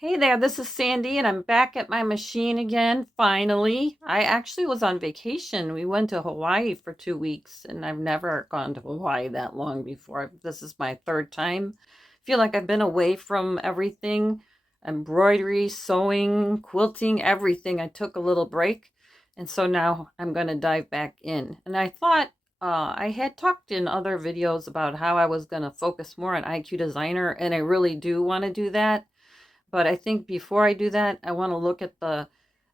Hey there, this is Sandy, and I'm back at my machine again, finally. I actually was on vacation. We went to Hawaii for 2 weeks, and I've never gone to Hawaii that long before. This is my third time. I feel like I've been away from everything, embroidery, sewing, quilting, everything. I took a little break, and so now I'm going to dive back in. And I thought I had talked in other videos about how I was going to focus more on IQ Designer, and I really do want to do that. But I think before I do that, I want to look at the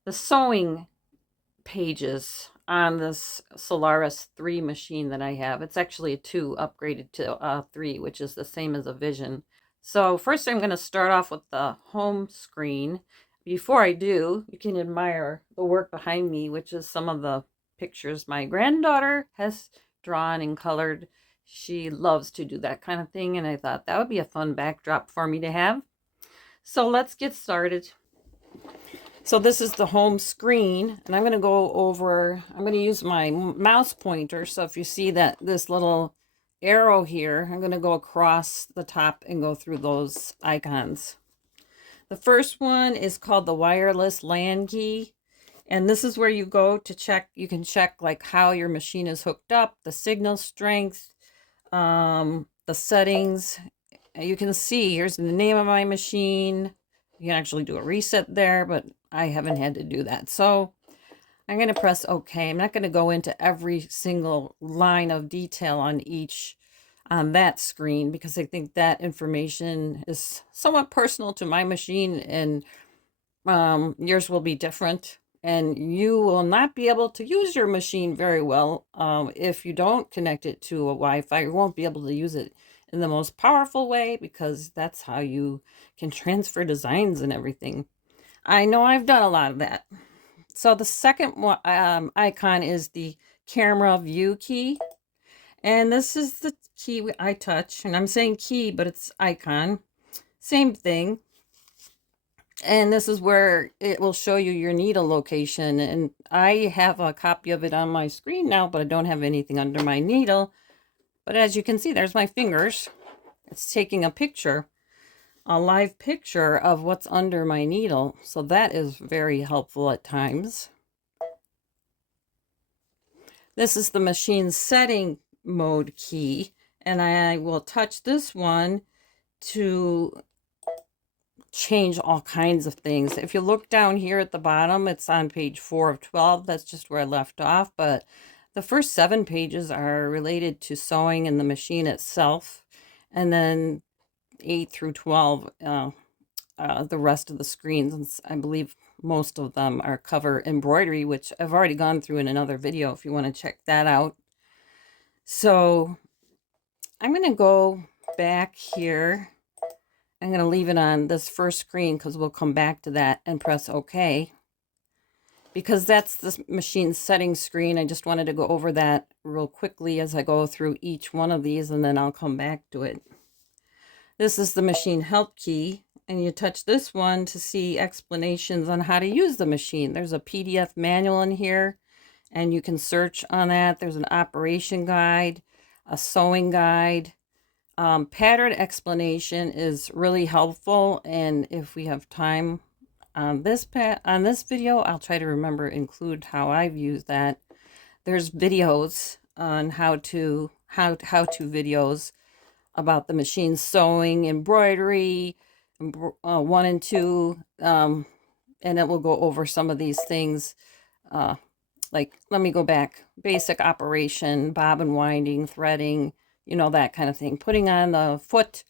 sewing pages on this Solaris 3 machine that I have. It's actually a 2 upgraded to 3, which is the same as a Vision. So first I'm going to start off with the home screen. Before I do, you can admire the work behind me, which is some of the pictures my granddaughter has drawn and colored. She loves to do that kind of thing, and I thought that would be a fun backdrop for me to have. So let's get started. So this is the home screen, and I'm going to use my mouse pointer. So if you see that this little arrow here, I'm going to go across the top and go through those icons. The first one is called the wireless LAN key. And this is where you go to check, you can check like how your machine is hooked up, the signal strength, the settings. You can see here's the name of my machine. You can actually do a reset there, but I haven't had to do that. So I'm going to press OK. I'm not going to go into every single line of detail on that screen because I think that information is somewhat personal to my machine, and yours will be different. And you will not be able to use your machine very well if you don't connect it to a Wi-Fi. You won't be able to use it in the most powerful way because that's how you can transfer designs and everything. I know I've done a lot of that. So the second one, icon is the camera view key. And this is the key I touch. And I'm saying key, but it's icon. Same thing. And this is where it will show you your needle location. And I have a copy of it on my screen now, but I don't have anything under my needle. But as you can see, there's my fingers. It's taking a picture, a live picture of what's under my needle. So that is very helpful at times. This is the machine setting mode key. And I will touch this one to change all kinds of things. If you look down here at the bottom, it's on page 4 of 12. That's just where I left off. But the first 7 pages are related to sewing and the machine itself. And then 8 through 12, the rest of the screens, I believe most of them are cover embroidery, which I've already gone through in another video if you want to check that out. So I'm going to go back here. I'm going to leave it on this first screen because we'll come back to that and press OK. Because that's the machine settings screen. I just wanted to go over that real quickly as I go through each one of these, and then I'll come back to it. This is the machine help key, and you touch this one to see explanations on how to use the machine. There's a PDF manual in here, and you can search on that. There's an operation guide, a sewing guide. Pattern explanation is really helpful, and if we have time on this video, I'll try to remember include how I've used that. There's videos on how to videos about the machine sewing, embroidery, 1 and 2, and it will go over some of these things. Like, let me go back. Basic operation, bobbin winding, threading, you know, that kind of thing. Putting on the foot.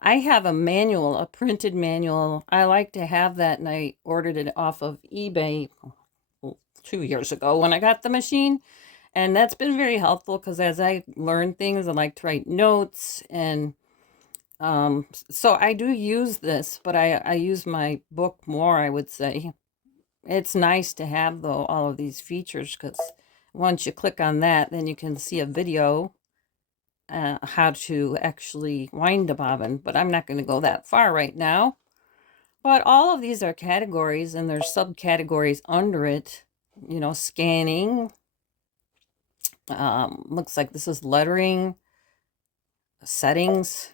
I have a manual, a printed manual. I like to have that, and I ordered it off of eBay 2 years ago when I got the machine. And that's been very helpful because as I learn things, I like to write notes. And so I do use this, but I use my book more, I would say. It's nice to have, though, all of these features because once you click on that, then you can see a video how to actually wind a bobbin, but I'm not going to go that far right now. But all of these are categories, and there's subcategories under it. You know, scanning. Looks like this is lettering, settings.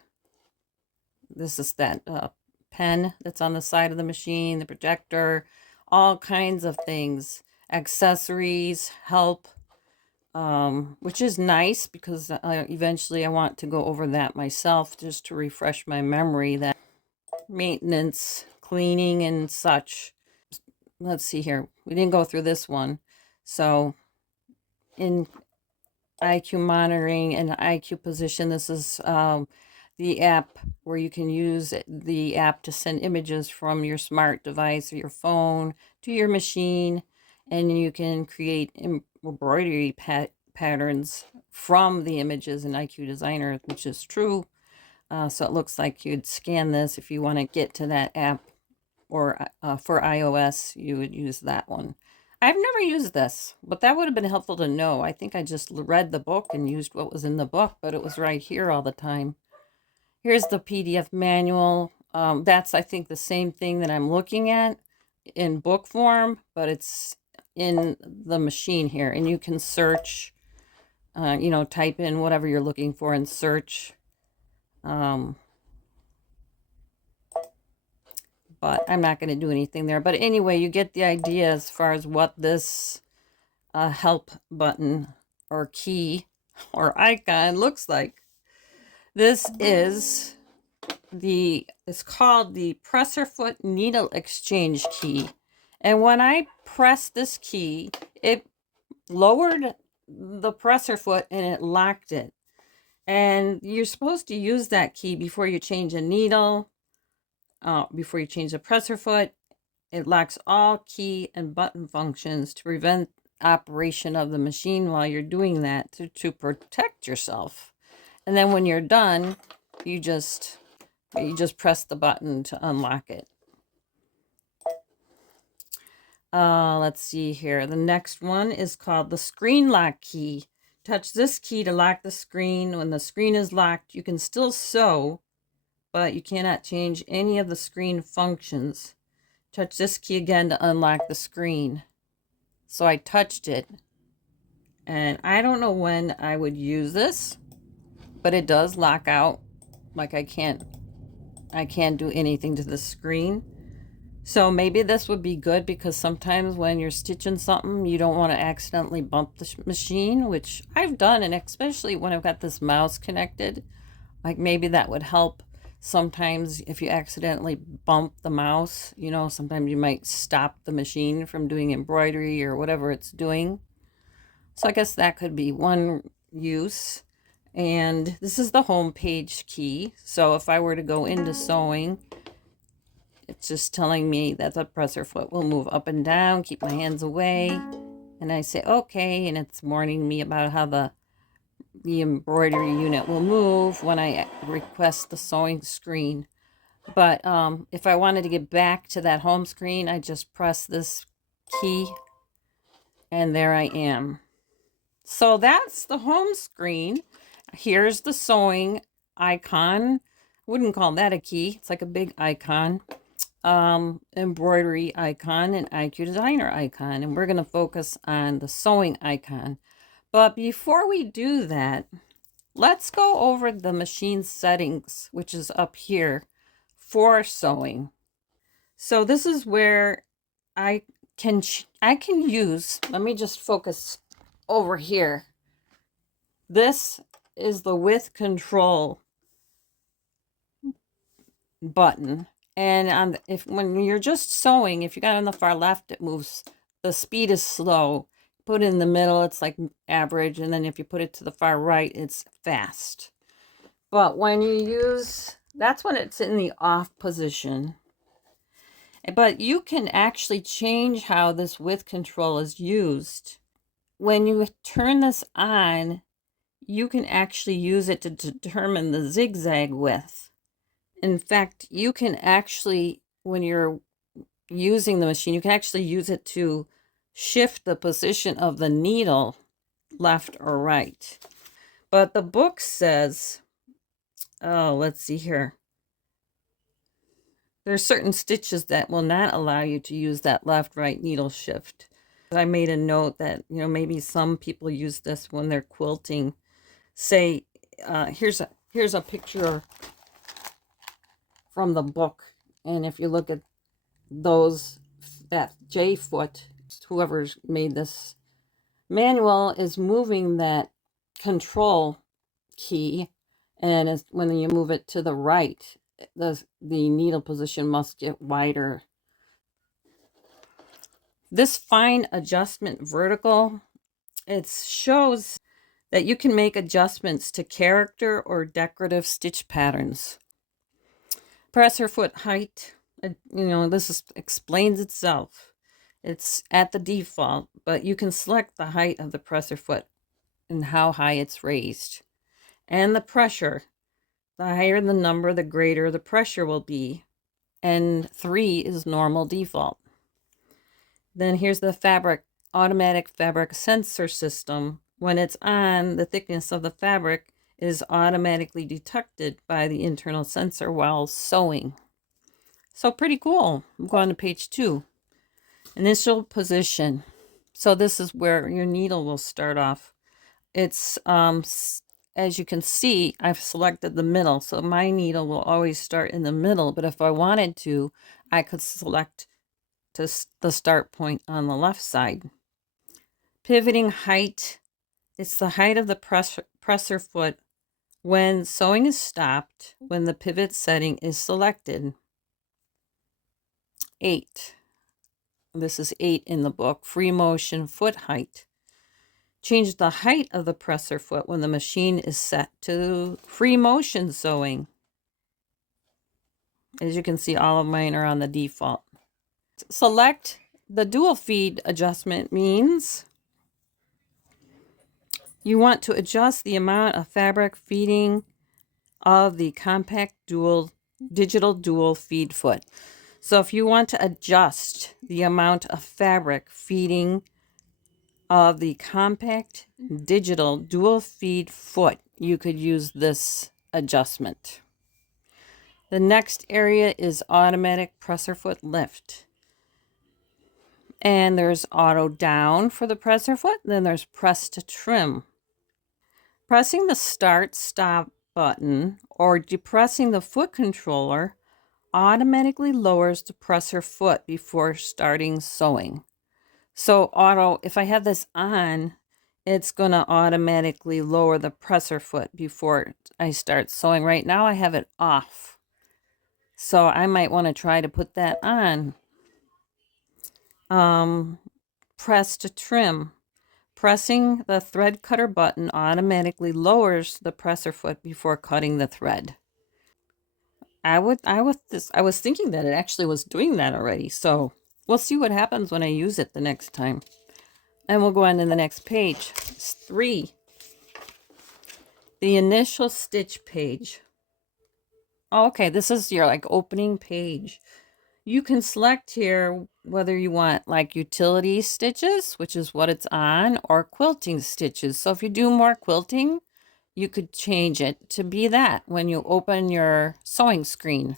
This is that pen that's on the side of the machine, the projector, all kinds of things, accessories, help, which is nice because eventually I want to go over that myself just to refresh my memory, that maintenance, cleaning, and such. Let's see here. We didn't go through this one. So in IQ monitoring and IQ position, this is the app where you can use the app to send images from your smart device or your phone to your machine, and you can create embroidery patterns from the images in IQ Designer, which is true. So it looks like you'd scan this if you want to get to that app, or for iOS, you would use that one. I've never used this, but that would have been helpful to know. I think I just read the book and used what was in the book, but it was right here all the time. Here's the PDF manual. That's, I think, the same thing that I'm looking at in book form, but it's in the machine here. And you can search, type in whatever you're looking for and search. But I'm not going to do anything there. But anyway, you get the idea as far as what this help button or key or icon looks like. This is it's called the presser foot needle exchange key. And when I pressed this key, it lowered the presser foot and it locked it. And you're supposed to use that key before you change a needle, before you change the presser foot. It locks all key and button functions to prevent operation of the machine while you're doing that, to protect yourself. And then when you're done, you just press the button to unlock it. Let's see here. The next one is called the screen lock key. Touch this key to lock the screen. When the screen is locked, you can still sew, but you cannot change any of the screen functions. Touch this key again to unlock the screen. So I touched it, and I don't know when I would use this, but it does lock out. Like I can't do anything to the screen. So maybe this would be good, because sometimes when you're stitching something, you don't want to accidentally bump the machine, which I've done, and especially when I've got this mouse connected, like maybe that would help. Sometimes if you accidentally bump the mouse, sometimes you might stop the machine from doing embroidery or whatever it's doing. So I guess that could be one use. And this is the home page key. So if I were to go into sewing, it's just telling me that the presser foot will move up and down, keep my hands away. And I say, okay, and it's warning me about how the embroidery unit will move when I request the sewing screen. But if I wanted to get back to that home screen, I just press this key, and there I am. So that's the home screen. Here's the sewing icon. Wouldn't call that a key. It's like a big icon. Embroidery icon and IQ Designer icon. And we're going to focus on the sewing icon. But before we do that, let's go over the machine settings, which is up here for sewing. So this is where I can use, let me just focus over here. This is the width control button. And when you're just sewing, if you got on the far left, it moves, the speed is slow. Put it in the middle, it's like average, and then if you put it to the far right, it's fast. But when you use, that's when it's in the off position. But you can actually change how this width control is used. When you turn this on, you can actually use it to determine the zigzag width. In fact, you can actually, when you're using the machine, you can actually use it to shift the position of the needle left or right. But the book says, let's see here. There's certain stitches that will not allow you to use that left-right needle shift. I made a note that, maybe some people use this when they're quilting. Say, here's a picture from the book. And if you look at those, that J foot, whoever's made this manual is moving that control key, and when you move it to the right, the needle position must get wider. This fine adjustment vertical, it shows that you can make adjustments to character or decorative stitch patterns. Presser foot height, this explains itself. It's at the default, but you can select the height of the presser foot and how high it's raised. And the pressure, the higher the number, the greater the pressure will be. And 3 is normal default. Then here's the automatic fabric sensor system. When it's on, the thickness of the fabric is automatically detected by the internal sensor while sewing. So pretty cool. I'm going to page 2. Initial position. So this is where your needle will start off. It's, as you can see, I've selected the middle. So my needle will always start in the middle. But if I wanted to, I could select to the start point on the left side. Pivoting height. It's the height of the presser foot when sewing is stopped, when the pivot setting is selected. 8. This is 8 in the book. Free motion foot height. Change the height of the presser foot when the machine is set to free motion sewing. As you can see, all of mine are on the default. Select the dual feed adjustment means you want to adjust the amount of fabric feeding of the compact digital dual feed foot. So if you want to adjust the amount of fabric feeding of the compact digital dual feed foot, you could use this adjustment. The next area is automatic presser foot lift. And there's auto down for the presser foot. Then there's press to trim. Pressing the start stop button or depressing the foot controller automatically lowers the presser foot before starting sewing. So if I have this on, it's going to automatically lower the presser foot before I start sewing. Right now I have it off. So I might want to try to put that on. Press to trim. Pressing the thread cutter button automatically lowers the presser foot before cutting the thread. I was thinking that it actually was doing that already. So we'll see what happens when I use it the next time. And we'll go on to the next page. It's 3. The initial stitch page. Okay, this is your opening page. You can select here whether you want utility stitches, which is what it's on, or quilting stitches. So if you do more quilting, you could change it to be that when you open your sewing screen.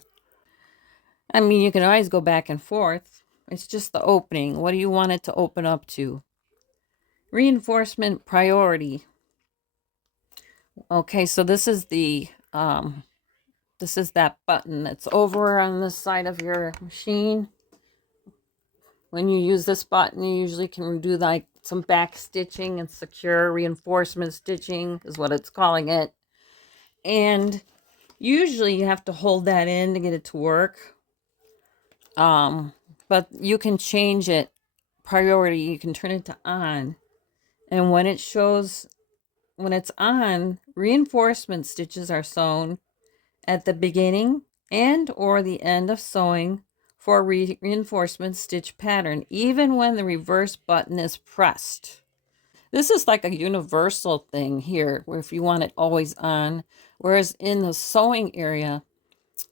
I mean, you can always go back and forth. It's just the opening. What do you want it to open up to? Reinforcement priority. Okay, so this is that button that's over on the side of your machine. When you use this button, you usually can do some back stitching and secure reinforcement stitching is what it's calling it. And usually you have to hold that in to get it to work. But you can change it priority. You can turn it to on. And when it's on, reinforcement stitches are sewn at the beginning and or the end of sewing for a reinforcement stitch pattern, even when the reverse button is pressed. This is like a universal thing here, where if you want it always on, whereas in the sewing area,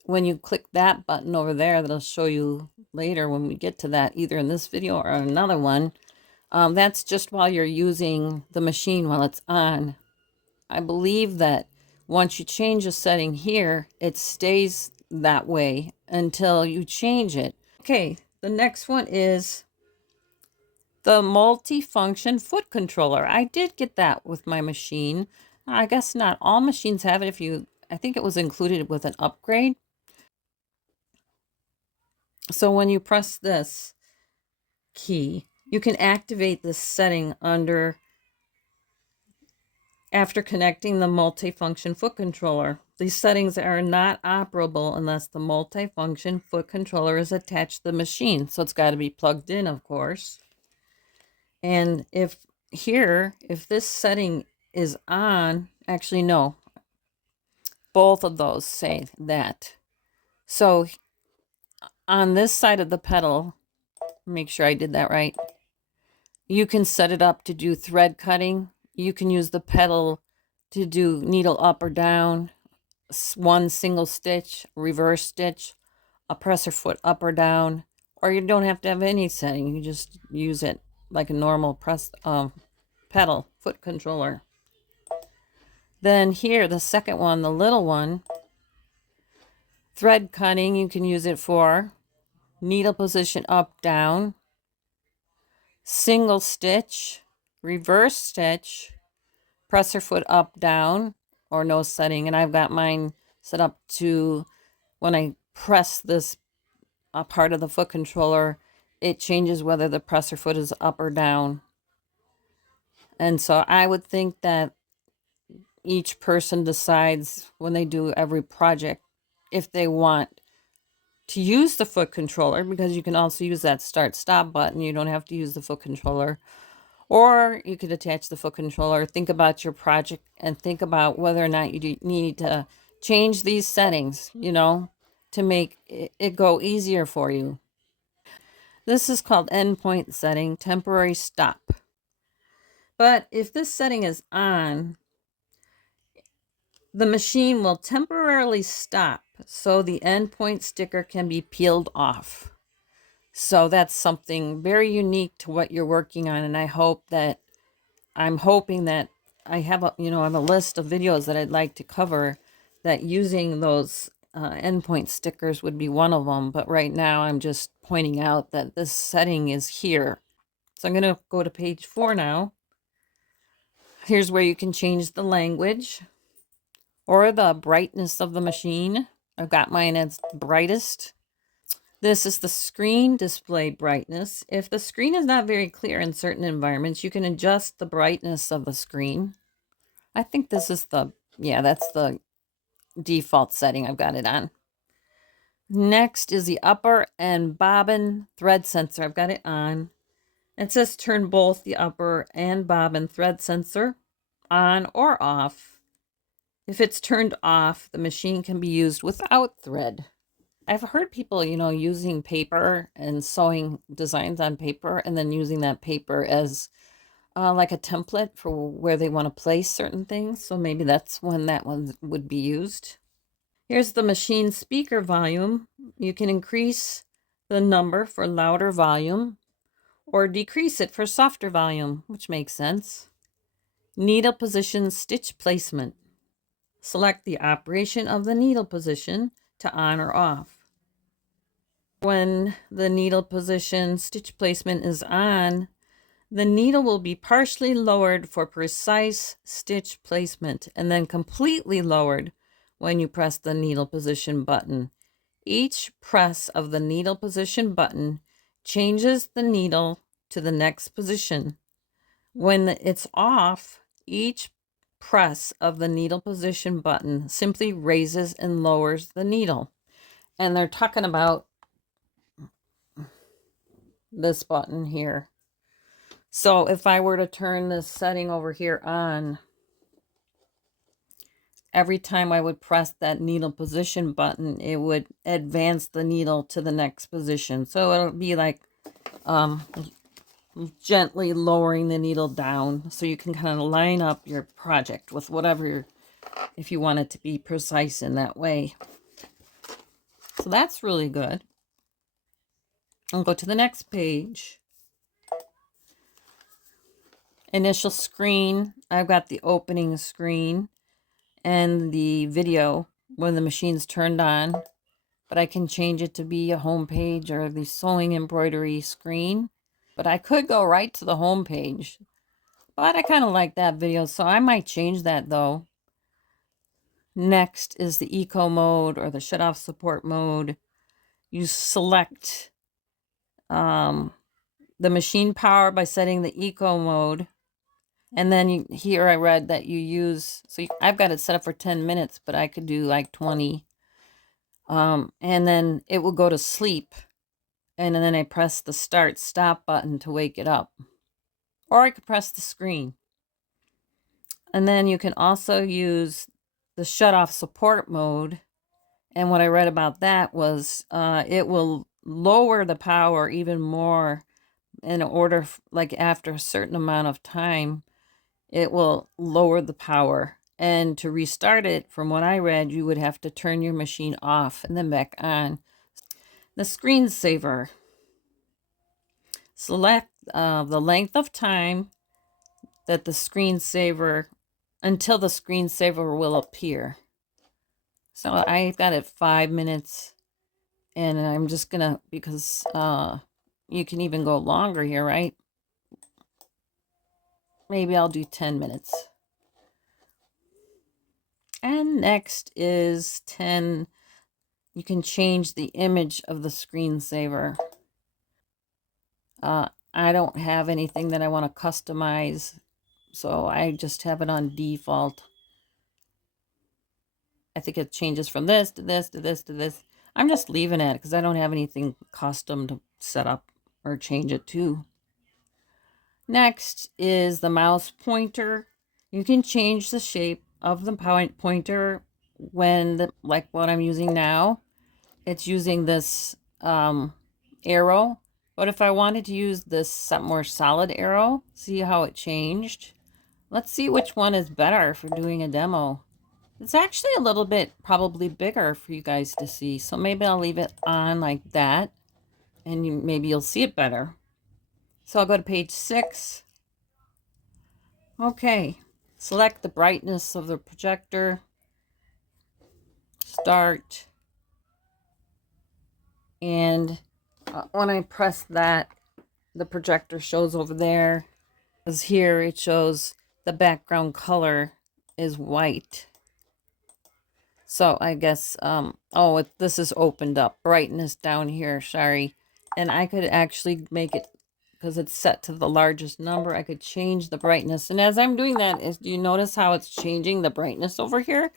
when you click that button over there, that'll show you later when we get to that, either in this video or another one, that's just while you're using the machine while it's on. I believe that once you change a setting here, it stays that way until you change it. Okay, the next one is the multi-function foot controller. I did get that with my machine. I guess not all machines have it. I think it was included with an upgrade. So when you press this key, you can activate this setting after connecting the multifunction foot controller. These settings are not operable unless the multifunction foot controller is attached to the machine. So it's got to be plugged in, of course. And if this setting is on, actually, no, both of those say that. So on this side of the pedal, make sure I did that right, you can set it up to do thread cutting. You can use the pedal to do needle up or down, one single stitch, reverse stitch, a presser foot up or down, or you don't have to have any setting. You just use it like a normal pedal foot controller. Then here, the second one, the little one, thread cutting, you can use it for needle position up, down, single stitch, reverse stitch, presser foot up, down, or no setting. And I've got mine set up to when I press this part of the foot controller, it changes whether the presser foot is up or down. And so I would think that each person decides when they do every project if they want to use the foot controller, because you can also use that start stop button. You don't have to use the foot controller, or you could attach the foot controller. Think about your project and think about whether or not you need to change these settings, to make it go easier for you. This is called endpoint setting, temporary stop. But if this setting is on, the machine will temporarily stop so the endpoint sticker can be peeled off. So that's something very unique to what you're working on. And I'm hoping that I have a list of videos that I'd like to cover that using those endpoint stickers would be one of them. But right now I'm just pointing out that this setting is here. So I'm going to go to page 4 now. Here's where you can change the language or the brightness of the machine. I've got mine as brightest. This is the screen display brightness. If the screen is not very clear in certain environments, you can adjust the brightness of the screen. I think this is that's the default setting. I've got it on. Next is the upper and bobbin thread sensor. I've got it on. It says turn both the upper and bobbin thread sensor on or off. If it's turned off, the machine can be used without thread. I've heard people, using paper and sewing designs on paper and then using that paper as like a template for where they want to place certain things. So maybe that's when that one would be used. Here's the machine speaker volume. You can increase the number for louder volume or decrease it for softer volume, which makes sense. Needle position stitch placement. Select the operation of the needle position to on or off. When the needle position stitch placement is on, the needle will be partially lowered for precise stitch placement and then completely lowered when you press the needle position button. Each press of the needle position button changes the needle to the next position. When it's off, each press of the needle position button simply raises and lowers the needle. And they're talking about this button here. So if I were to turn this setting over here on, every time I would press that needle position button, it would advance the needle to the next position. So it'll be like gently lowering the needle down so you can kind of line up your project with whatever, if you want it to be precise in that way. So that's really good. I'll go to the next page. Initial screen. I've got the opening screen and the video when the machine's turned on, but I can change it to be a home page or the sewing embroidery screen. But I could go right to the home page, but I kind of like that video, so I might change that though. Next is the eco mode or the shut off support mode. you select the machine power by setting the eco mode. And then here I read that you use, so I've got it set up for 10 minutes, but I could do like 20. And then it will go to sleep. And then I press the start stop button to wake it up. Or I could press the screen. And then you can also use the shut off support mode. And what I read about that was it will lower the power even more in order, like after a certain amount of time, it will lower the power. And to restart it, from what I read, you would have to turn your machine off and then back on. The screensaver. Select the length of time that the screensaver, until the screensaver will appear. So I got it 5 minutes, and I'm just gonna, because you can even go longer here, right? Maybe I'll do 10 minutes. And next is 10. You can change the image of the screensaver. I don't have anything that I want to customize, so I just have it on default. I think it changes from this to this to this to this. I'm just leaving it because I don't have anything custom to set up or change it to. Next is the mouse pointer. You can change the shape of the pointer when, like what I'm using now, it's using this arrow. But if I wanted to use this more solid arrow, see how it changed? Let's see which one is better for doing a demo. It's actually a little bit probably bigger for you guys to see. So maybe I'll leave it on like that, and maybe you'll see it better. So I'll go to page 6. Okay, select the brightness of the projector. Start. And when I press that, the projector shows over there. Because here it shows the background color is white. So I guess, this is opened up. Brightness down here, sorry. And I could actually make it, because it's set to the largest number, I could change the brightness. And as I'm doing that, do you notice how it's changing the brightness over here?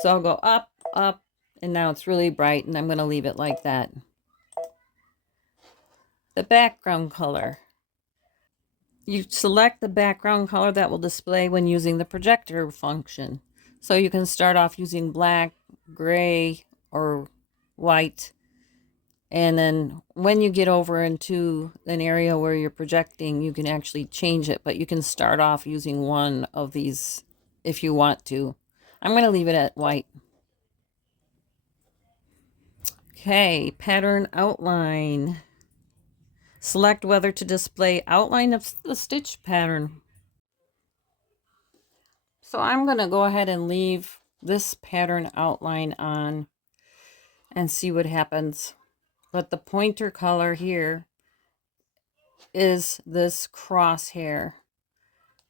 So I'll go up, up, and now it's really bright, and I'm going to leave it like that. The background color. You select the background color that will display when using the projector function. So you can start off using black, gray, or white. And then when you get over into an area where you're projecting, you can actually change it. But you can start off using one of these if you want to. I'm going to leave it at white. Okay, pattern outline. Select whether to display outline of the stitch pattern. So I'm going to go ahead and leave this pattern outline on and see what happens. But the pointer color here is this crosshair.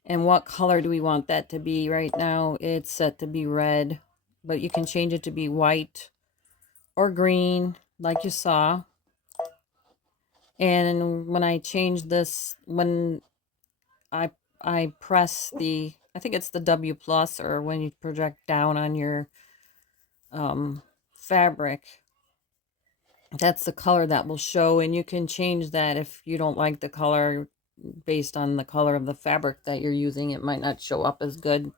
And what color do we want that to be? Right now it's set to be red, but you can change it to be white or green like you saw. And when I change this, when I press I think it's the W plus, or when you project down on your fabric, that's the color that will show. And you can change that if you don't like the color based on the color of the fabric that you're using. It might not show up as good.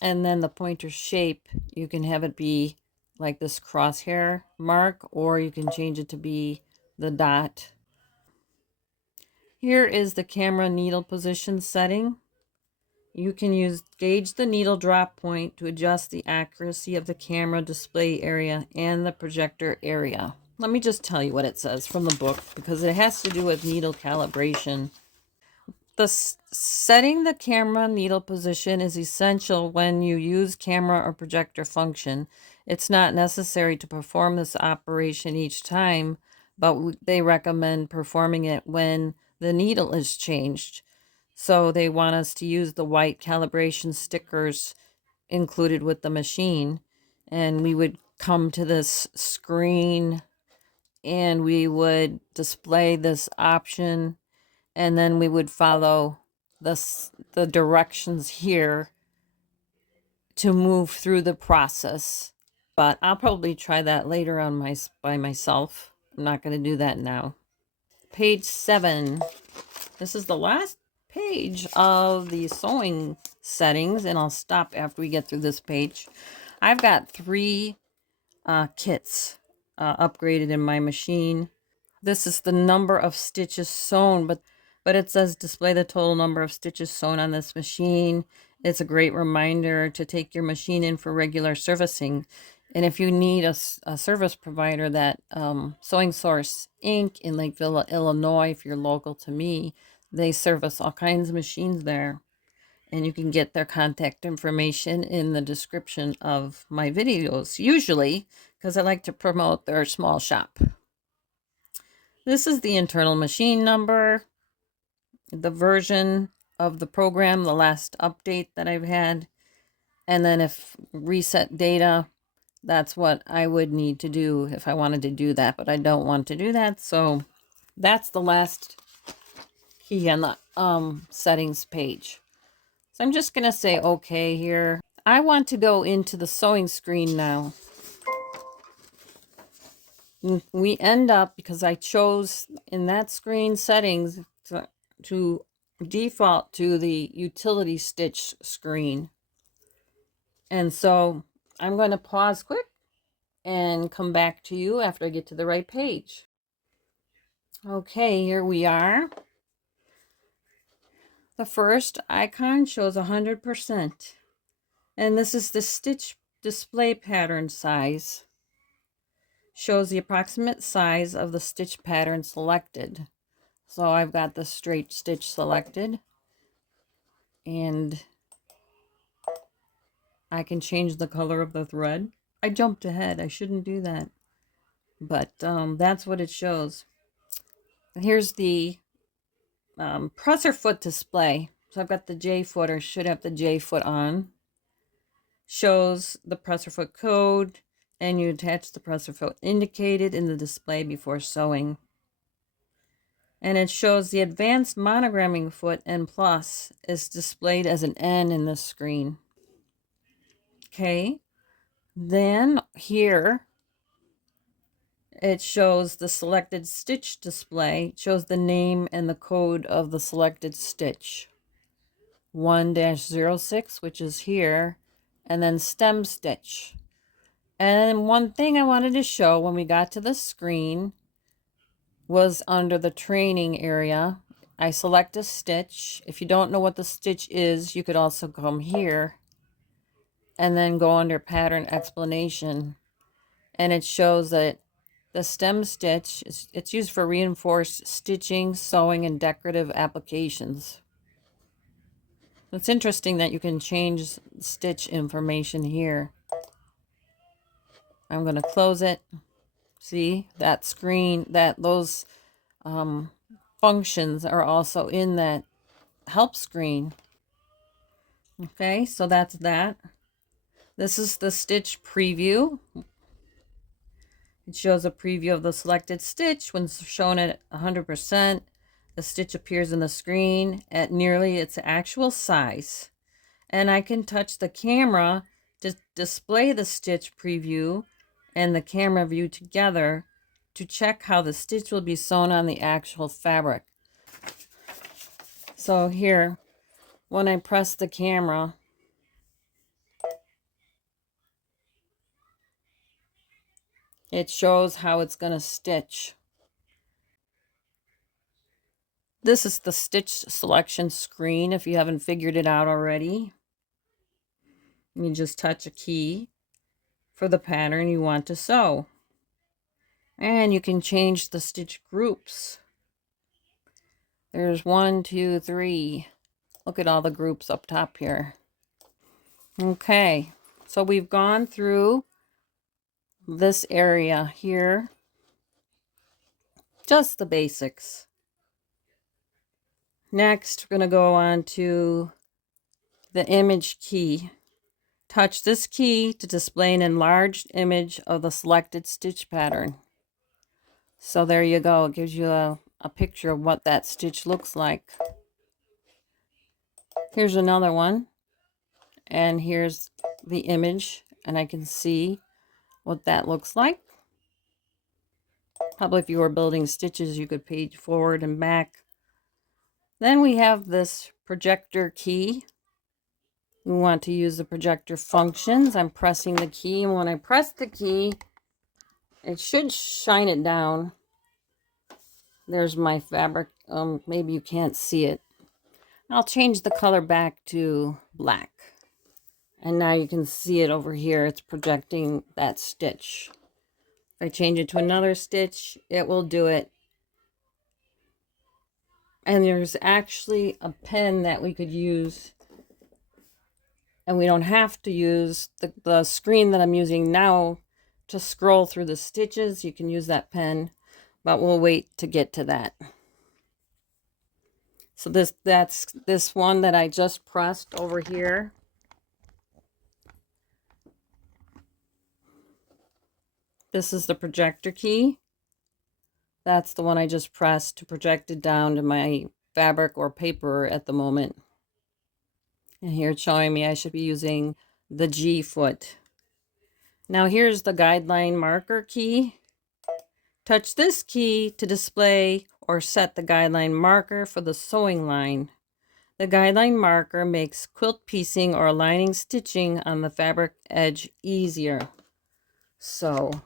And then the pointer shape, you can have it be like this crosshair mark, or you can change it to be the dot. Here is the camera needle position setting. You can gauge the needle drop point to adjust the accuracy of the camera display area and the projector area. Let me just tell you what it says from the book, because it has to do with needle calibration. Setting the camera needle position is essential when you use camera or projector function. It's not necessary to perform this operation each time, but they recommend performing it when the needle is changed. So they want us to use the white calibration stickers included with the machine. And we would come to this screen and we would display this option, and then we would follow the directions here to move through the process. But I'll probably try that later on by myself. I'm not going to do that now. Page 7. This is the last page of the sewing settings, and I'll stop after we get through this page. I've got 3 kits upgraded in my machine. This is the number of stitches sewn, but it says display the total number of stitches sewn on this machine. It's a great reminder to take your machine in for regular servicing. And if you need a service provider, that Sewing Source Inc. in Lakeville, Illinois, if you're local to me, they service all kinds of machines there. And you can get their contact information in the description of my videos, usually, because I like to promote their small shop. This is the internal machine number, the version of the program, the last update that I've had, and then if reset data, that's what I would need to do if I wanted to do that, but I don't want to do that, so that's the last key on the settings page. So I'm just going to say okay here. I want to go into the sewing screen now. We end up, because I chose in that screen settings to default to the utility stitch screen. And so I'm going to pause quick and come back to you after I get to the right page. Okay, here we are. The first icon shows 100%. And this is the stitch display pattern size. Shows the approximate size of the stitch pattern selected. So I've got the straight stitch selected, and I can change the color of the thread. I jumped ahead. I shouldn't do that. But that's what it shows. Here's the presser foot display. So I've got the J foot, or should have the J foot on. Shows the presser foot code, and you attach the presser foot indicated in the display before sewing. And it shows the advanced monogramming foot N plus is displayed as an N in this screen. Okay, then here it shows the selected stitch display. It shows the name and the code of the selected stitch. 1-06, which is here, and then stem stitch. And one thing I wanted to show when we got to the screen was under the training area. I select a stitch. If you don't know what the stitch is, you could also come here and then go under pattern explanation. And it shows that the stem stitch, it's used for reinforced stitching, sewing, and decorative applications. It's interesting that you can change stitch information here. I'm going to close it. See, that screen, those functions are also in that help screen. Okay, so that's that. This is the stitch preview. It shows a preview of the selected stitch. When shown at 100%, the stitch appears in the screen at nearly its actual size. And I can touch the camera to display the stitch preview and the camera view together to check how the stitch will be sewn on the actual fabric. So here, when I press the camera, it shows how it's going to stitch. This is the stitch selection screen if you haven't figured it out already. You just touch a key for the pattern you want to sew. And you can change the stitch groups. There's 1, 2, 3. Look at all the groups up top here. Okay, so we've gone through this area here. Just the basics. Next, we're going to go on to the image key. Touch this key to display an enlarged image of the selected stitch pattern. So there you go. It gives you a picture of what that stitch looks like. Here's another one. And here's the image. And I can see what that looks like. Probably if you were building stitches, you could page forward and back. Then we have this projector key. We want to use the projector functions. I'm pressing the key, and when I press the key, it should shine it down. There's my fabric. Maybe you can't see it. I'll change the color back to black. And now you can see it over here. It's projecting that stitch. If I change it to another stitch, it will do it. And there's actually a pen that we could use. And we don't have to use the screen that I'm using now to scroll through the stitches. You can use that pen, but we'll wait to get to that. So that's this one that I just pressed over here. This is the projector key. That's the one I just pressed to project it down to my fabric or paper at the moment. And here it's showing me I should be using the G foot. Now here's the guideline marker key. Touch this key to display or set the guideline marker for the sewing line. The guideline marker makes quilt piecing or aligning stitching on the fabric edge easier. So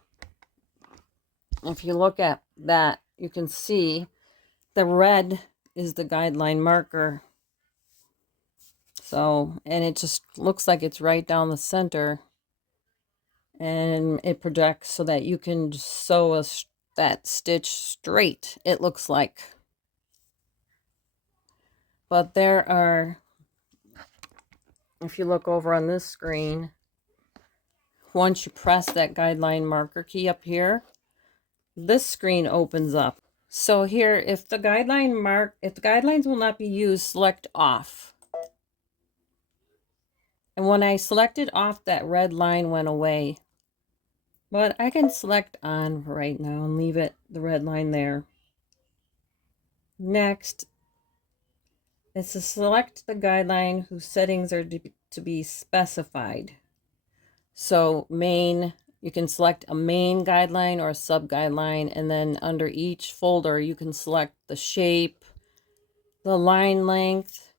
if you look at that, you can see the red is the guideline marker. So, and it just looks like it's right down the center, and it projects so that you can sew that stitch straight, it looks like. But there are, if you look over on this screen, once you press that guideline marker key up here, this screen opens up. So here, if the guidelines will not be used, select off. And when I selected off, that red line went away. But I can select on right now and leave it, the red line there. Next, it's to select the guideline whose settings are to be specified. So main, you can select a main guideline or a sub guideline, and then under each folder you can select the shape, the line length,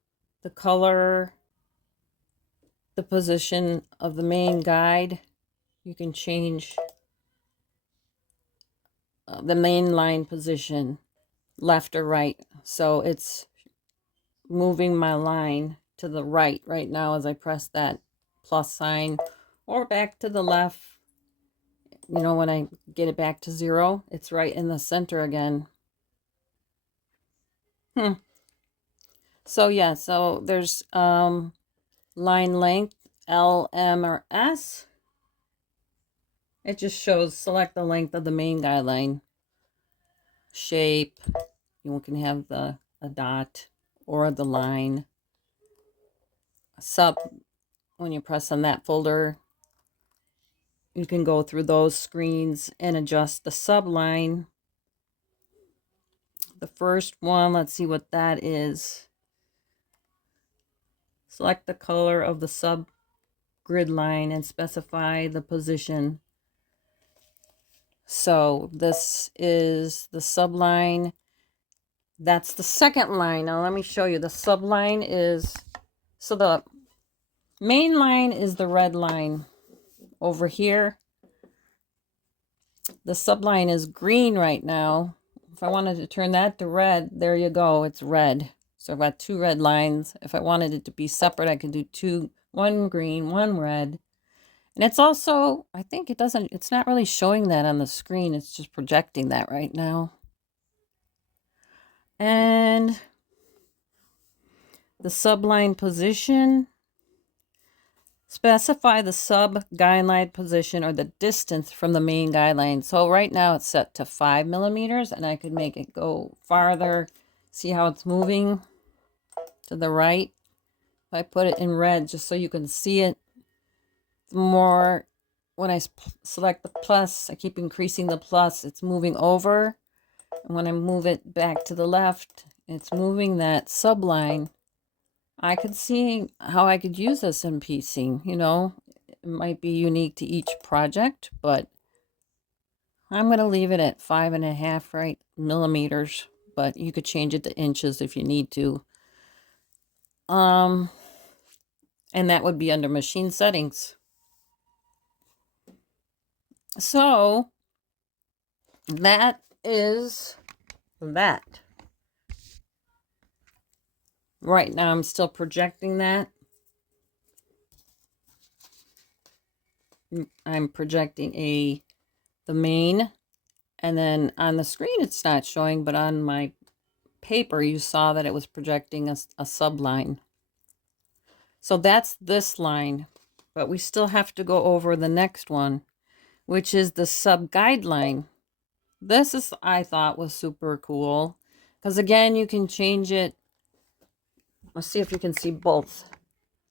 the color, the position of the main guide. You can change the main line position left or right. So it's moving my line to the right now as I press that plus sign, or back to the left. You know, when I get it back to 0, it's right in the center again. So yeah, so there's line length, L, M, or S. It just shows select the length of the main guideline. Shape, you can have a dot or the line. Sub, when you press on that folder, you can go through those screens and adjust the sub line. The first one, let's see what that is. Select the color of the sub grid line and specify the position. So this is the sub line. That's the second line. Now let me show you. The sub line is, so the main line is the red line over here. The sub line is green right now. If I wanted to turn that to red, there you go, it's red. So I've got 2 red lines. If I wanted it to be separate, I could do one green, 1 red. And it's also, I think it's not really showing that on the screen. It's just projecting that right now. And the subline position, specify the sub guideline position or the distance from the main guideline. So right now it's set to 5 millimeters, and I could make it go farther. See how it's moving to the right? If I put it in red just so you can see it, more, when I select the plus, I keep increasing the plus, it's moving over. And when I move it back to the left, it's moving that subline. I could see how I could use this in piecing, you know. It might be unique to each project, but I'm going to leave it at 5.5 right millimeters, but you could change it to inches if you need to. And that would be under machine settings. So that is that. Right now I'm still projecting that. I'm projecting the main, and then on the screen it's not showing, but on my paper you saw that it was projecting a subline. So that's this line, but we still have to go over the next one, which is the sub guideline. This is, I thought, was super cool, because again, you can change it. Let's see if you can see both.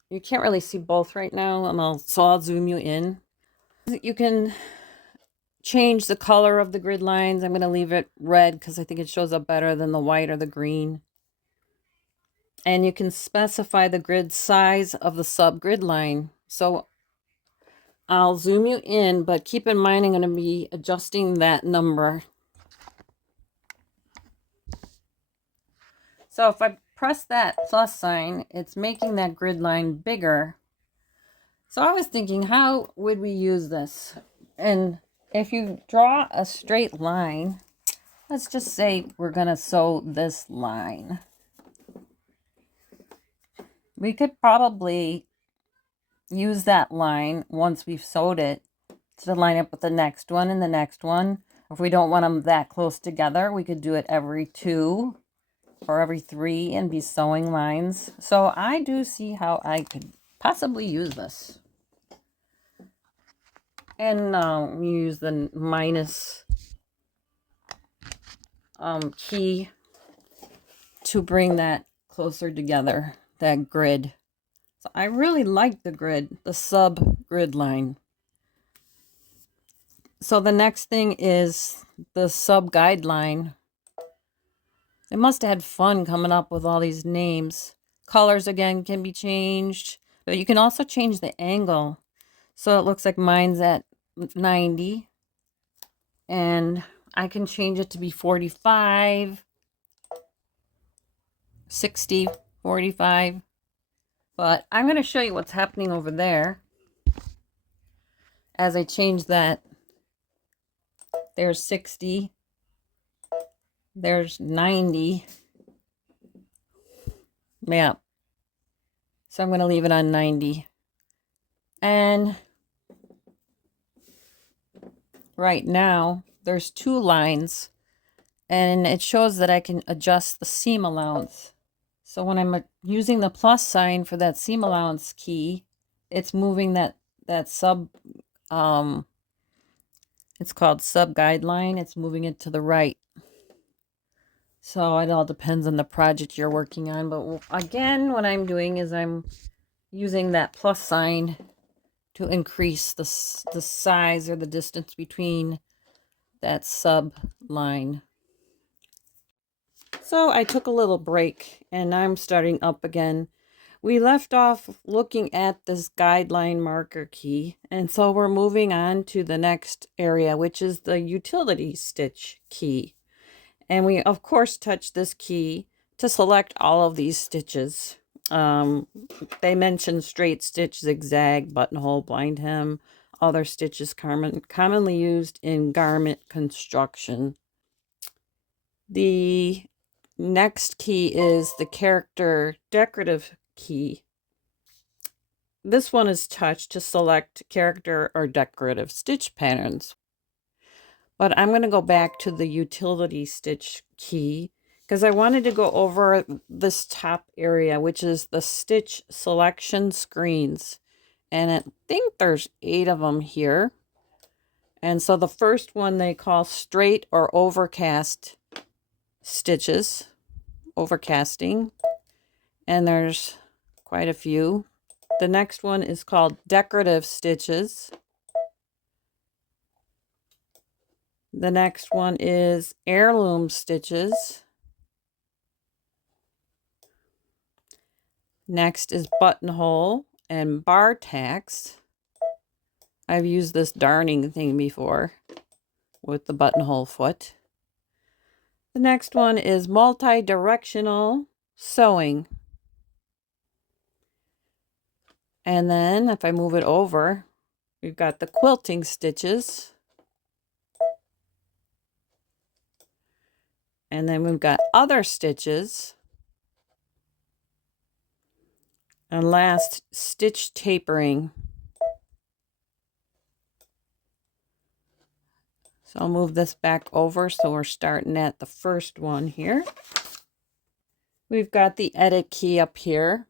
You can't really see both right now, so I'll zoom you in. You can change the color of the grid lines. I'm going to leave it red because I think it shows up better than the white or the green. And you can specify the grid size of the sub grid line. So I'll zoom you in, but keep in mind I'm going to be adjusting that number. So if I press that plus sign, it's making that grid line bigger. So I was thinking, how would we use this? And if you draw a straight line, let's just say we're going to sew this line. We could probably use that line once we've sewed it to line up with the next one and the next one. If we don't want them that close together, we could do it every 2 or every 3 and be sewing lines. So I do see how I could possibly use this. And we use the minus key to bring that closer together, that grid. So I really like the grid, the sub grid line. So the next thing is the sub guideline. They must have had fun coming up with all these names. Colors again can be changed, but you can also change the angle. So it looks like mine's at 90, and I can change it to be 45, 60, 45. But I'm going to show you what's happening over there as I change that. There's 60. There's 90. Yeah. So I'm going to leave it on 90. And right now, there's 2 lines. And it shows that I can adjust the seam allowance. So when I'm using the plus sign for that seam allowance key, it's moving that sub, it's called sub guideline. It's moving it to the right. So it all depends on the project you're working on. But again, what I'm doing is I'm using that plus sign to increase the size or the distance between that sub line. So I took a little break and I'm starting up again. We left off looking at this guideline marker key, and so we're moving on to the next area, which is the utility stitch key. And we of course touch this key to select all of these stitches. They mention straight stitch, zigzag, buttonhole, blind hem, other stitches commonly used in garment construction. The next key is the character decorative key. This one is touched to select character or decorative stitch patterns. But I'm going to go back to the utility stitch key because I wanted to go over this top area, which is the stitch selection screens. And I think there's 8 of them here. And so the first one they call straight or overcast stitches, overcasting, and there's quite a few. The next one is called decorative stitches. The next one is heirloom stitches. Next is buttonhole and bar tacks. I've used this darning thing before with the buttonhole foot. The next one is multi-directional sewing. And then if I move it over, we've got the quilting stitches. And then we've got other stitches. And last, stitch tapering. So I'll move this back over so we're starting at the first one here. We've got the edit key up here.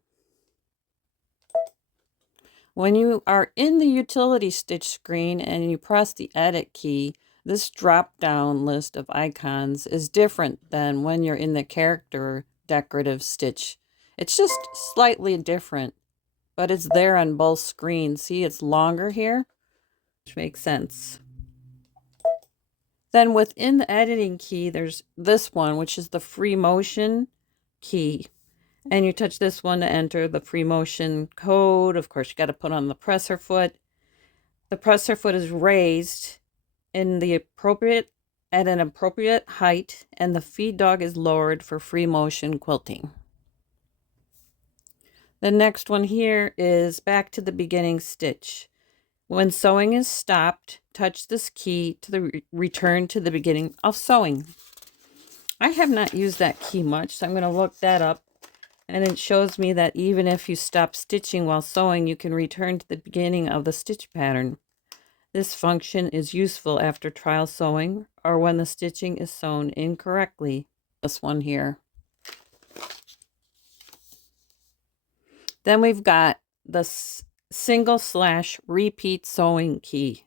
When you are in the utility stitch screen and you press the edit key, this drop-down list of icons is different than when you're in the character decorative stitch. It's just slightly different, but it's there on both screens. See, it's longer here, which makes sense. Then within the editing key, there's this one, which is the free motion key. And you touch this one to enter the free motion code. Of course, you got to put on the presser foot. The presser foot is raised in the at an appropriate height, and the feed dog is lowered for free motion quilting. The next one here is back to the beginning stitch. When sewing is stopped, touch this key to return to the beginning of sewing. I have not used that key much, so I'm going to look that up. And it shows me that even if you stop stitching while sewing, you can return to the beginning of the stitch pattern. This function is useful after trial sewing or when the stitching is sewn incorrectly. This one here. Then we've got the single / repeat sewing key.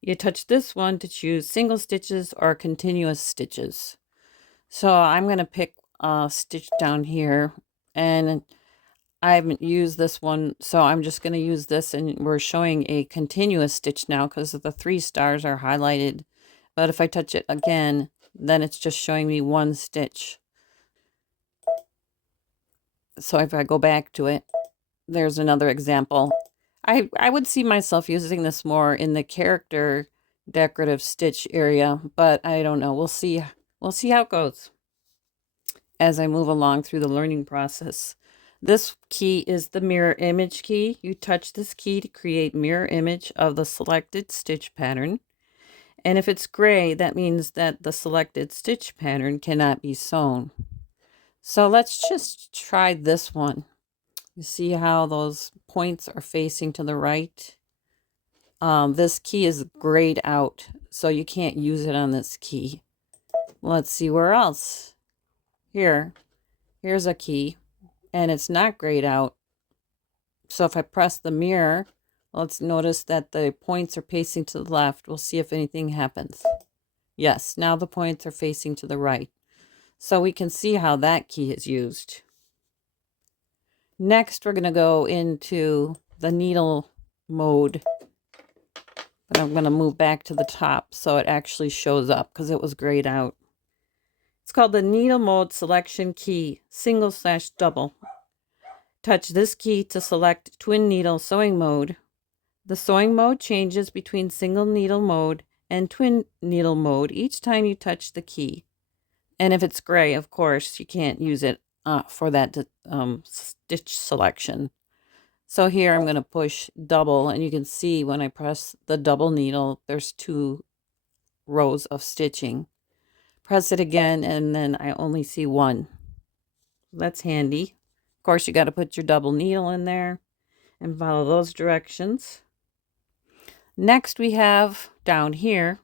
You touch this one to choose single stitches or continuous stitches. So I'm going to pick a stitch down here, and I haven't used this one, so I'm just going to use this, and we're showing a continuous stitch now because the 3 stars are highlighted. But if I touch it again, then it's just showing me one stitch. So if I go back to it, there's another example. I would see myself using this more in the character decorative stitch area, but I don't know. We'll see. We'll see how it goes as I move along through the learning process. This key is the mirror image key. You touch this key to create mirror image of the selected stitch pattern. And if it's gray, that means that the selected stitch pattern cannot be sewn. So let's just try this one. You see how those points are facing to the right? This key is grayed out, so you can't use it on this key. Let's see where else. Here's a key, and it's not grayed out. So if I press the mirror, let's notice that the points are facing to the left. We'll see if anything happens. Yes, now the points are facing to the right. So we can see how that key is used. Next, we're going to go into the needle mode. But I'm going to move back to the top so it actually shows up because it was grayed out. It's called the needle mode selection key, single / double. Touch this key to select twin needle sewing mode. The sewing mode changes between single needle mode and twin needle mode each time you touch the key. And if it's gray, of course, you can't use it for that stitch selection. So here I'm going to push double, and you can see when I press the double needle, there's 2 rows of stitching. Press it again, and then I only see 1. That's handy. Of course, you got to put your double needle in there and follow those directions. Next, we have down here,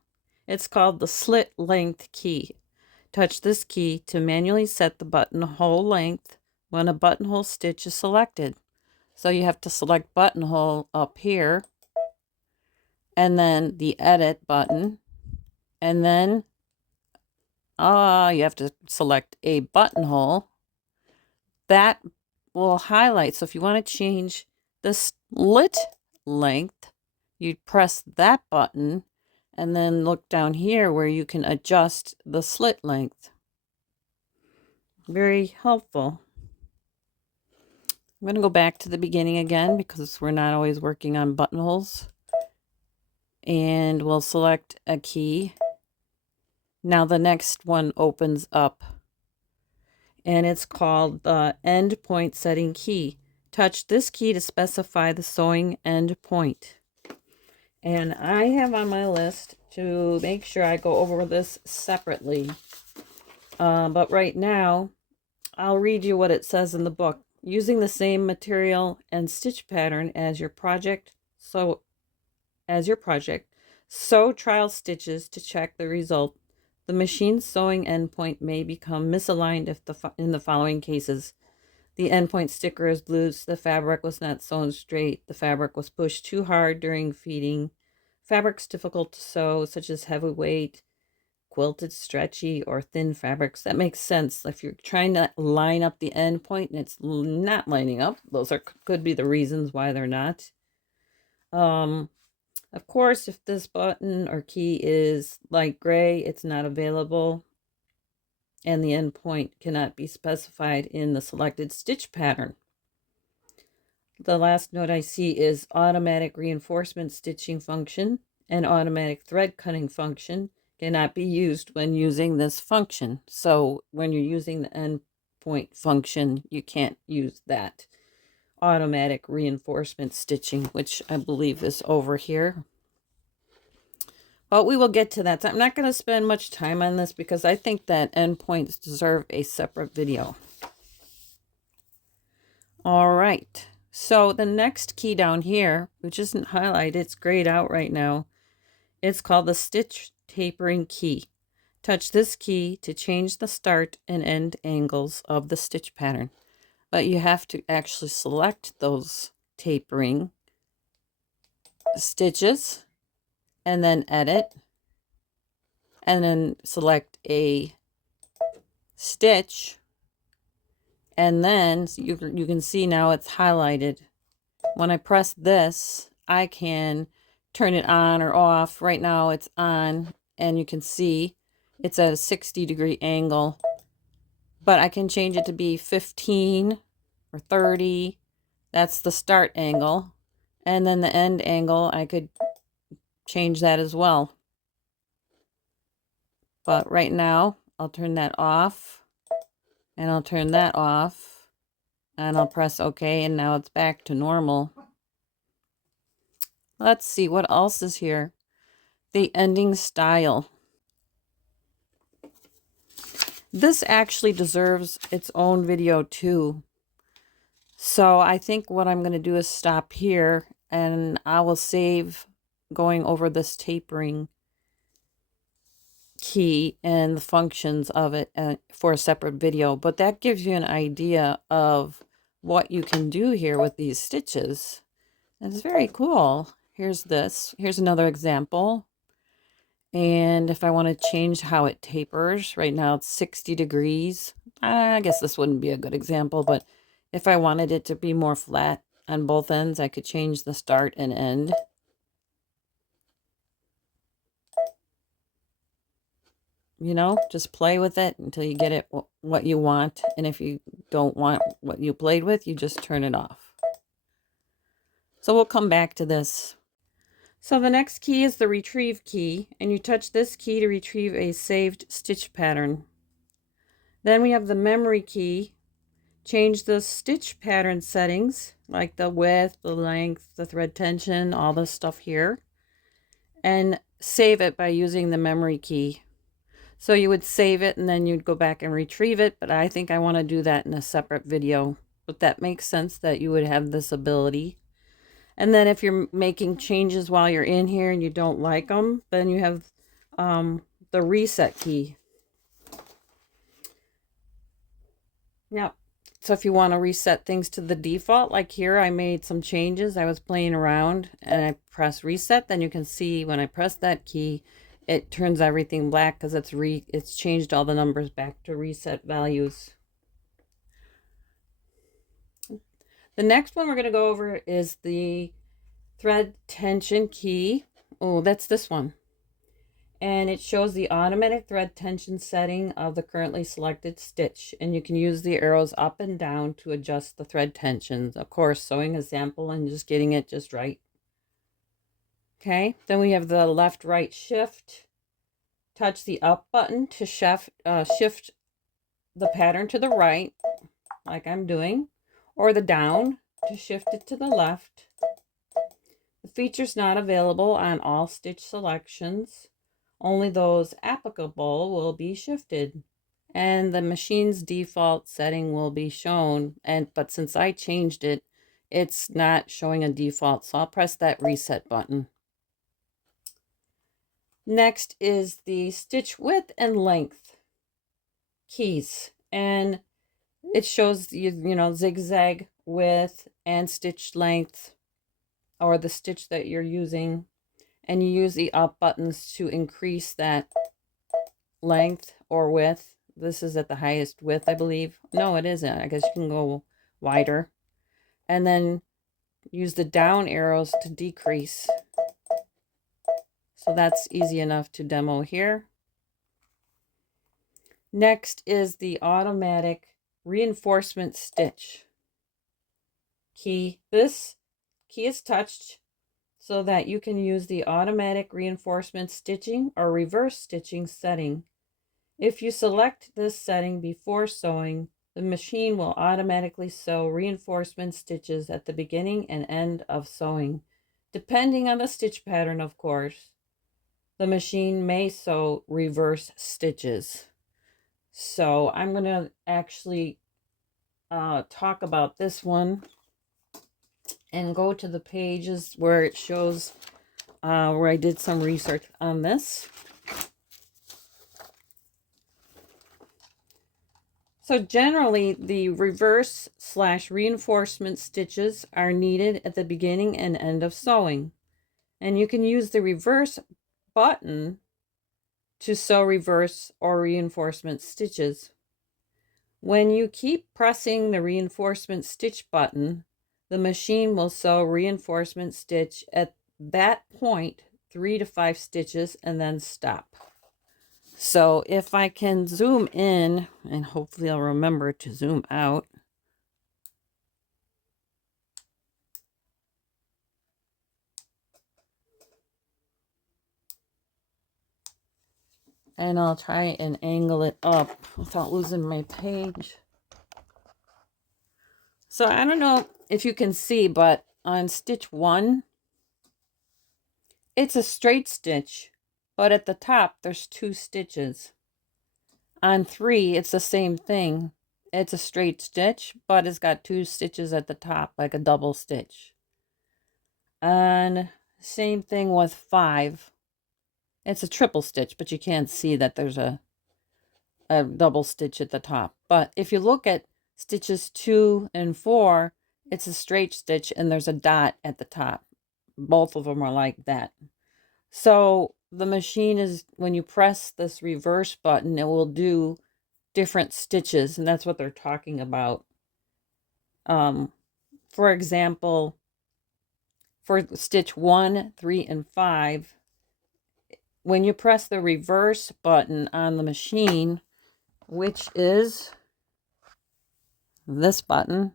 it's called the slit length key. Touch this key to manually set the buttonhole length when a buttonhole stitch is selected. So you have to select buttonhole up here, and then the edit button, and then you have to select a buttonhole. That will highlight. So if you want to change the slit length, you press that button and then look down here where you can adjust the slit length. Very helpful. I'm going to go back to the beginning again because we're not always working on buttonholes. And we'll select a key. Now the next one opens up. And it's called the endpoint setting key. Touch this key to specify the sewing end point. And I have on my list to make sure I go over this separately. But right now, I'll read you what it says in the book. Using the same material and stitch pattern as your project, sew trial stitches to check the result. The machine sewing endpoint may become misaligned if in the following cases. The endpoint sticker is loose, the fabric was not sewn straight, the fabric was pushed too hard during feeding, fabrics difficult to sew, such as heavyweight, quilted, stretchy, or thin fabrics. That makes sense. If you're trying to line up the endpoint and it's not lining up, those could be the reasons why they're not. Of course, if this button or key is light gray, it's not available, and the endpoint cannot be specified in the selected stitch pattern. The last note I see is automatic reinforcement stitching function and automatic thread cutting function cannot be used when using this function. So when you're using the endpoint function, you can't use that automatic reinforcement stitching, which I believe is over here. But we will get to that. So I'm not going to spend much time on this because I think that endpoints deserve a separate video. All right. So the next key down here, which isn't highlighted, it's grayed out right now. It's called the stitch tapering key. Touch this key to change the start and end angles of the stitch pattern. But you have to actually select those tapering stitches and then edit and then select a stitch, and then you can see now it's highlighted. When I press this, I can turn it on or off. Right now it's on, and you can see it's at a 60-degree angle, but I can change it to be 15 or 30. That's the start angle, and then the end angle I could change that as well. But right now I'll turn that off, and I'll turn that off, and I'll press OK, and now it's back to normal. Let's see what else is here. The ending style. This actually deserves its own video too. So I think what I'm going to do is stop here, and I will save going over this tapering key and the functions of it for a separate video. But that gives you an idea of what you can do here with these stitches. And it's very cool. Here's this. Here's another example. And if I want to change how it tapers, right now it's 60 degrees. I guess this wouldn't be a good example, but if I wanted it to be more flat on both ends, I could change the start and end. You know, just play with it until you get it what you want. And if you don't want what you played with, you just turn it off. So we'll come back to this. So the next key is the retrieve key, and you touch this key to retrieve a saved stitch pattern. Then we have the memory key. Change the stitch pattern settings, like the width, the length, the thread tension, all this stuff here, and save it by using the memory key. So you would save it and then you'd go back and retrieve it, but I think I want to do that in a separate video. But that makes sense that you would have this ability. And then if you're making changes while you're in here and you don't like them, then you have the reset key. Yep. So if you want to reset things to the default, like here, I made some changes. I was playing around and I press reset. Then you can see when I press that key, it turns everything black because it's changed all the numbers back to reset values. The next one we're going to go over is the thread tension key. Oh, that's this one. And it shows the automatic thread tension setting of the currently selected stitch. And you can use the arrows up and down to adjust the thread tensions. Of course, sewing a sample and just getting it just right. Okay, then we have the left right shift. Touch the up button to shift the pattern to the right, like I'm doing, or the down to shift it to the left. The feature's not available on all stitch selections. Only those applicable will be shifted. And the machine's default setting will be shown. But since I changed it, it's not showing a default. So I'll press that reset button. Next is the stitch width and length keys. And it shows you know, zigzag width and stitch length, or the stitch that you're using. And you use the up buttons to increase that length or width. This is at the highest width, I believe. No, it isn't. I guess you can go wider. And then use the down arrows to decrease. So that's easy enough to demo here. Next is the automatic reinforcement stitch key. This key is touched so that you can use the automatic reinforcement stitching or reverse stitching setting. If you select this setting before sewing, the machine will automatically sew reinforcement stitches at the beginning and end of sewing. Depending on the stitch pattern, of course, the machine may sew reverse stitches. So I'm going to actually talk about this one and go to the pages where it shows where I did some research on this. So generally, the reverse/reinforcement stitches are needed at the beginning and end of sewing. And you can use the reverse button to sew reverse or reinforcement stitches. When you keep pressing the reinforcement stitch button, the machine will sew reinforcement stitch at that point 3 to 5 stitches and then stop. So if I can zoom in, and hopefully I'll remember to zoom out. And I'll try and angle it up without losing my page. So I don't know if you can see, but on stitch 1, it's a straight stitch, but at the top there's 2 stitches. On 3, it's the same thing. It's a straight stitch, but it's got 2 stitches at the top, like a double stitch. And same thing with 5. It's a triple stitch, but you can't see that there's a double stitch at the top. But if you look at stitches 2 and 4, it's a straight stitch and there's a dot at the top. Both of them are like that. So the machine is, when you press this reverse button, it will do different stitches, and that's what they're talking about. For example, for stitch 1, 3, and 5, when you press the reverse button on the machine, which is this button,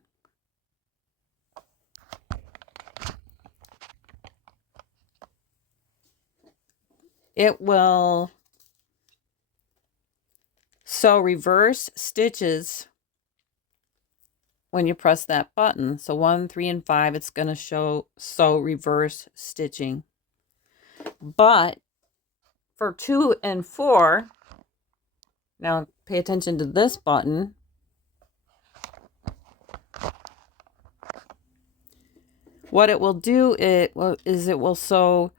it will sew reverse stitches when you press that button. So 1, 3, and 5, it's going to sew reverse stitching. But for 2 and 4, now pay attention to this button. What it will do is it will sew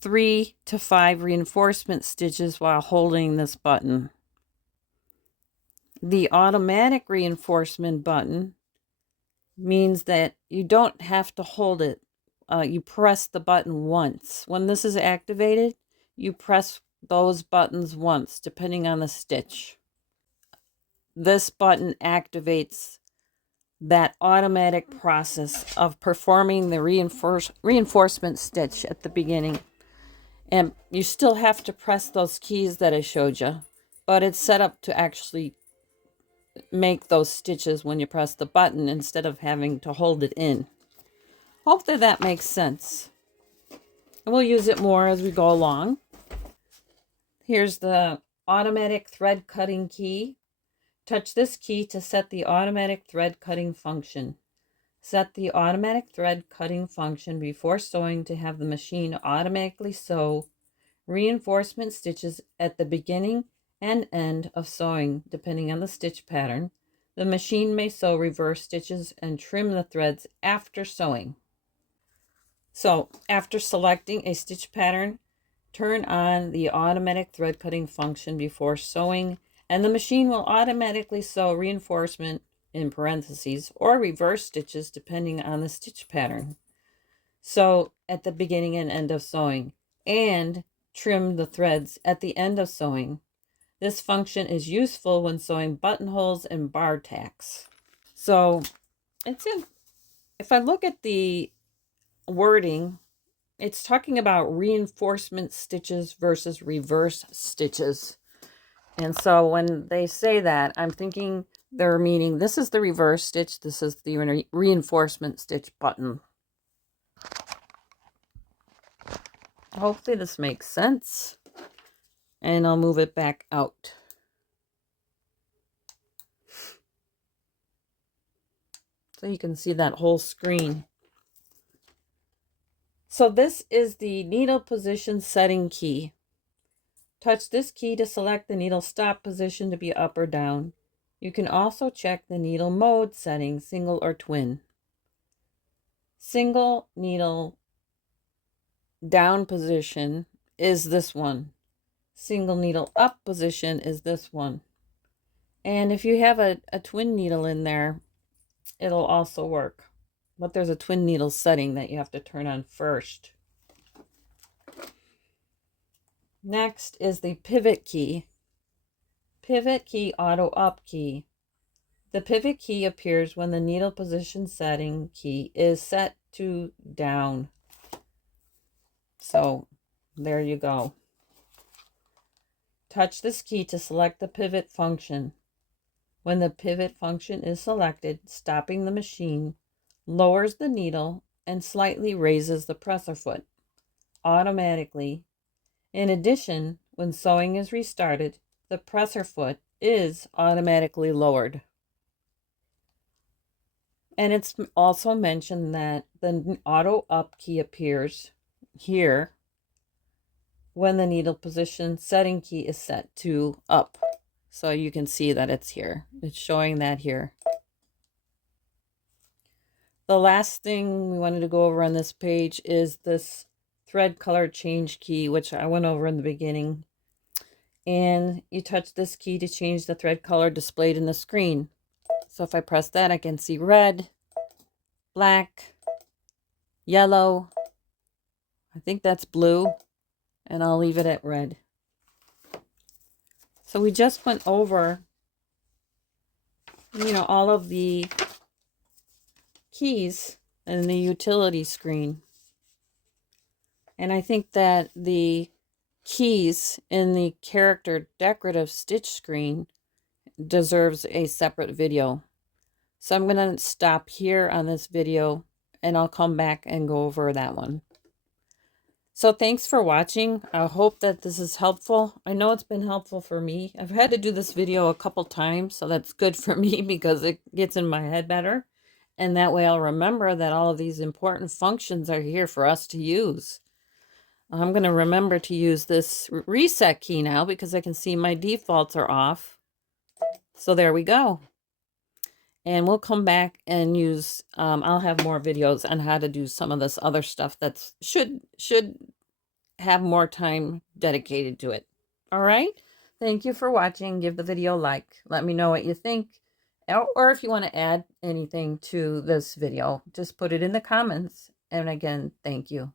3 to 5 reinforcement stitches while holding this button. The automatic reinforcement button means that you don't have to hold it. You press the button once. When this is activated, you press those buttons once, depending on the stitch. This button activates that automatic process of performing the reinforcement stitch at the beginning. And you still have to press those keys that I showed you, but it's set up to actually make those stitches when you press the button instead of having to hold it in. Hopefully that makes sense. And we'll use it more as we go along. Here's the automatic thread cutting key. Touch this key to set the automatic thread cutting function. Set the automatic thread cutting function before sewing to have the machine automatically sew reinforcement stitches at the beginning and end of sewing, depending on the stitch pattern. The machine may sew reverse stitches and trim the threads after sewing. So, after selecting a stitch pattern, turn on the automatic thread cutting function before sewing, and the machine will automatically sew reinforcement in parentheses or reverse stitches depending on the stitch pattern. Sew at the beginning and end of sewing, and trim the threads at the end of sewing. This function is useful when sewing buttonholes and bar tacks. So if I look at the wording, it's talking about reinforcement stitches versus reverse stitches. And so when they say that, I'm thinking they're meaning this is the reverse stitch, this is the reinforcement stitch button. Hopefully this makes sense. And I'll move it back out. So you can see that whole screen. So this is the needle position setting key. Touch this key to select the needle stop position to be up or down. You can also check the needle mode setting, single or twin. Single needle down position is this one. Single needle up position is this one. And if you have a twin needle in there, it'll also work. But there's a twin needle setting that you have to turn on first. Next is the pivot key. Pivot key auto up key. The pivot key appears when the needle position setting key is set to down. So there you go. Touch this key to select the pivot function. When the pivot function is selected, stopping the machine lowers the needle and slightly raises the presser foot automatically. In addition, when sewing is restarted, the presser foot is automatically lowered. And it's also mentioned that the auto up key appears here when the needle position setting key is set to up. So you can see that it's here. It's showing that here. The last thing we wanted to go over on this page is this thread color change key, which I went over in the beginning. And you touch this key to change the thread color displayed in the screen. So if I press that, I can see red, black, yellow. I think that's blue, and I'll leave it at red. So we just went over, all of the keys in the utility screen. And I think that the keys in the character decorative stitch screen deserves a separate video. So I'm going to stop here on this video, and I'll come back and go over that one. So thanks for watching. I hope that this is helpful. I know it's been helpful for me. I've had to do this video a couple times, so that's good for me because it gets in my head better. And that way I'll remember that all of these important functions are here for us to use. I'm going to remember to use this reset key now because I can see my defaults are off. So there we go. And we'll come back and use, I'll have more videos on how to do some of this other stuff that should have more time dedicated to it. All right. Thank you for watching. Give the video a like. Let me know what you think. Or if you want to add anything to this video, just put it in the comments. And again, thank you.